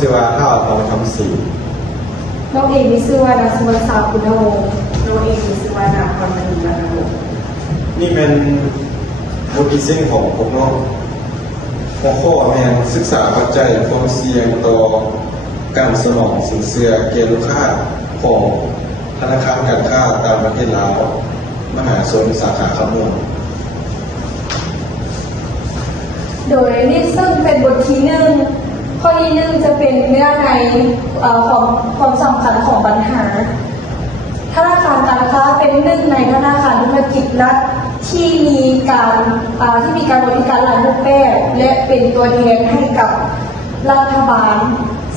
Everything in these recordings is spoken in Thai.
ชื่อว่าท่าทองคำศรีน้องเอกมีชื่อว่านางสุวรรณสาวคุณวงศ์น้องเองมีชื่อว่านางพรมณีวรรณวงศ์นี่เป็นบทที่เส้นของผมเนาะหัวข้อแห่งศึกษาปัจจัยความเสี่ยงต่อการสนองสินเชื่อแก่ลูกค้าของธนาคารการค้าต่างประเทศลาวมหาชนสาขาคำนวณโดยนี่ซึ่งเป็นบทที่หนึ่งข้อที่หนึ่งจะเป็นเนื้อในความสำคัญของปัญหาธนาคารการค้าเป็นหนึ่งในธนาคารธุรกิจรัฐที่มีการบริการหลายรูปแบบและเป็นตัวแทนให้กับรัฐบาล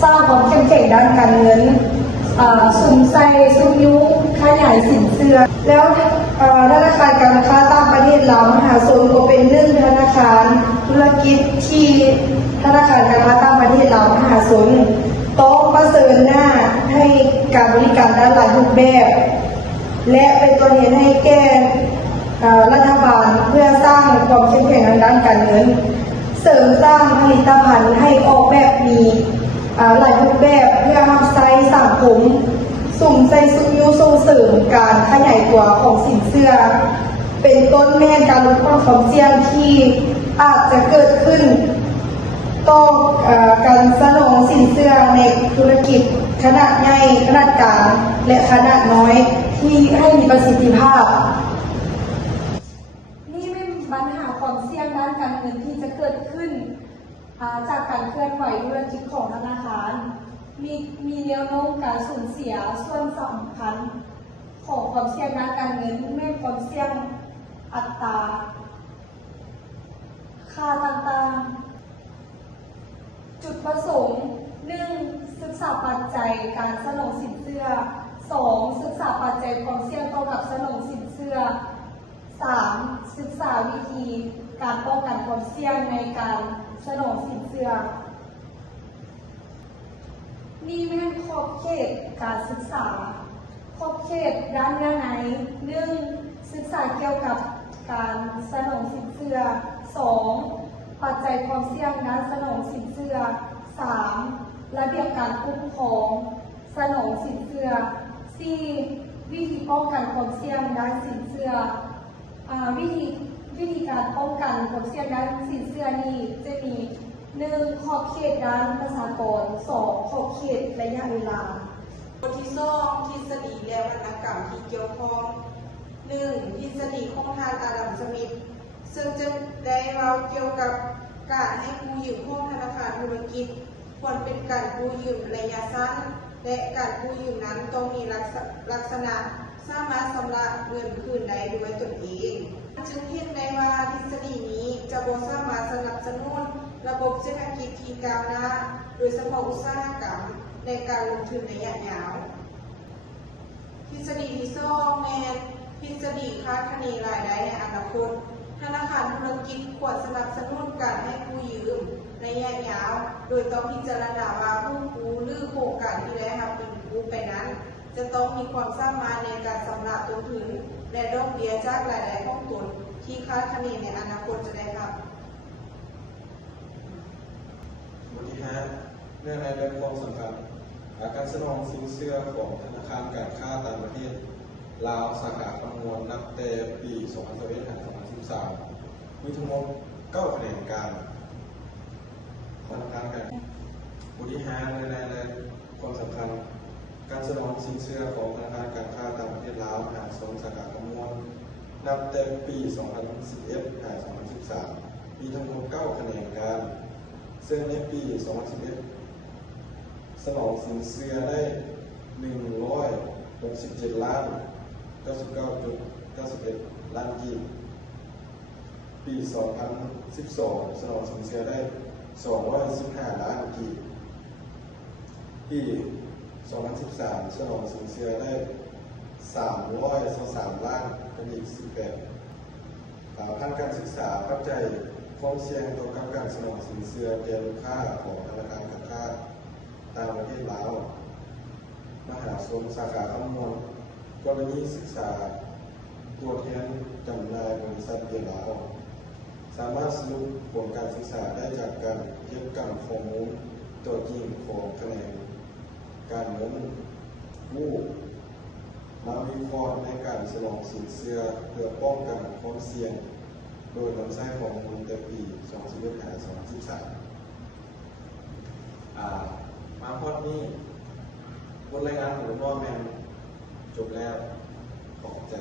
สร้างความเข้มแข็งด้านการเงินซุ่มไส้ซุ่มยุขยายสินเชื่อแล้วธนาคารการค้าต่างประเทศลาวมหาชนก็เป็นหนึ่งธนาคารธุรกิจที่ธนาคารการค้าต่างประเทศลาวมหาชนต้องประเสริญหน้าให้การบริการด้านหลายรูปแบบและเป็นตัวแทนให้แก่รัฐบาลเพื่อสร้างความเข้มแข็งทางด้านการเงินเสริมสร้างผลิตภัณฑ์ให้ออกแบบมีหลายรูปแบบเพื่อรับใช้สังคมสุ่มใส่สุยุส่งเสริมการขยายตัวของสินเชื่อเป็นต้นแม่การลดความเสี่ยงที่อาจจะเกิดขึ้นต่อการสนองสินเชื่อในธุรกิจขนาดใหญ่ขนาดกลางและขนาดน้อยที่ให้มีประสิทธิภาพนี่เป็นปัญหาความเสี่ยงด้านการเงินที่จะเกิดขึ้นจากการเคลื่อนไหวธุรกิจของธนาคารมีแนวโน้มการสูญเสียส่วนสำคัญของความเสี่ยงด้านการเงินไม่ความเสี่ยงอัตราค่าต่างๆจุดประสงค์ 1. ศึกษาปัจจัยการสนองสินเชื่อ 2. ศึกษาปัจจัยความเสี่ยงต่อกับสนองสินเชื่อ 3. ศึกษาวิธีการป้องกันความเสี่ยงในการสนองสินเชื่อนี่แม่นขอบเขตการศึกษาขอบเขตด้านเนื้อใน 1. ศึกษาเกี่ยวกับการสนองสินเชื่อ 2. ปัจจัยความเสี่ยงด้านสนองสินเชื่อ 3. ระเบียบการคุ้มครองสนองสินเชื่อ 4. วิธีป้องกันความเสี่ยงด้านสินเชื่อวิธีการป้องกันความเสี่ยงด้านสินเชื่อนี้จะมี 1. ขอบเขตด้านประชากร 2. ขอบเขตระยะเวลาบทที่2ทฤษฎีและวรรณกรรมที่เกี่ยวข้อง 1. ทฤษฎีของทางอาดัมสมิธซึ่งจะได้เราเกี่ยวกับการให้กู้ยืมของธนาคารธุรกิจควรเป็นการกู้ยืมระยะสั้นและการกู้ยืมนั้นต้องมีลักษณะสามารถชำระเงินคืนได้ด้วยตนเองจึงเห็นได้ว่าทฤษฎีนี้จะบ่สามารถสนับสนุนระบบเศรษฐกิจที่ก้าวหน้าโดยเฉพาะอุตสาหกรรมในการลงทุนระยะยาวทฤษฎีที่2แม่นทฤษฎีคาดคะเนรายได้ในอนาคตธนาคารธุรกิจควรสนับสนุนการให้กู้ยืมระยะยาวโดยต้องพิจารณาว่าผู้กู้หรือโครงการที่ได้รับเงินกู้ไปนั้นจะต้องมีความสามารถในการชำระต้นทุนและดอกเบี้ยจากรายได้ของตนที่คาดคะเนในอนาคตจะได้รับบทที่5เนื่องในเรื่องความสำคัญการสนองสินเชื่อของธนาคารการค้าต่างประเทศลาวสาขาคำนวณนับแต่ปี 2021 ถึง 2013 มีทั้งหมด9แผนงการธนาคารการบทที่5เนื่องในเรื่องความสำคัญการสนองสินเชื่อของธนาคารการค้าต่างประเทศลาวมหาชนสาขาคำนวณนับแต่ปี 2011 ถึง 2013 มีทั้งหมด9แผนงการซึ่งในปี 2011 สนองสินเชื่อได้ 167 ล้าน 99.91 ล้านกีบปี 2012 สนองสินเชื่อได้ 215 ล้านกีบปี 2013 สนองสินเชื่อได้ 323 ล้านเป็นอีก 18ทางการศึกษาปัจจัยความเสี่ยงต่อการสนองสินเชื่อแก่ลูกค้าของธนาคารการค้าต่างประเทศลาวมหาชนสาขาคำนวณกรณีศึกษาตัวแทนจำหน่ายบริษัทเดียลาวสามารถสรุปผลการศึกษาได้จากการเก็บกำข้อมูล ตัวจริงของคะแนนการเงินกู้นำวิเคราะห์ในการสนองสินเชื่อเพื่อป้องกันความเสี่ยงโดยนำใช้ข้อมูลแต่ปี 2013 มาพอดนี้บทรายงานของรอแมนจบแล้วขอบใจ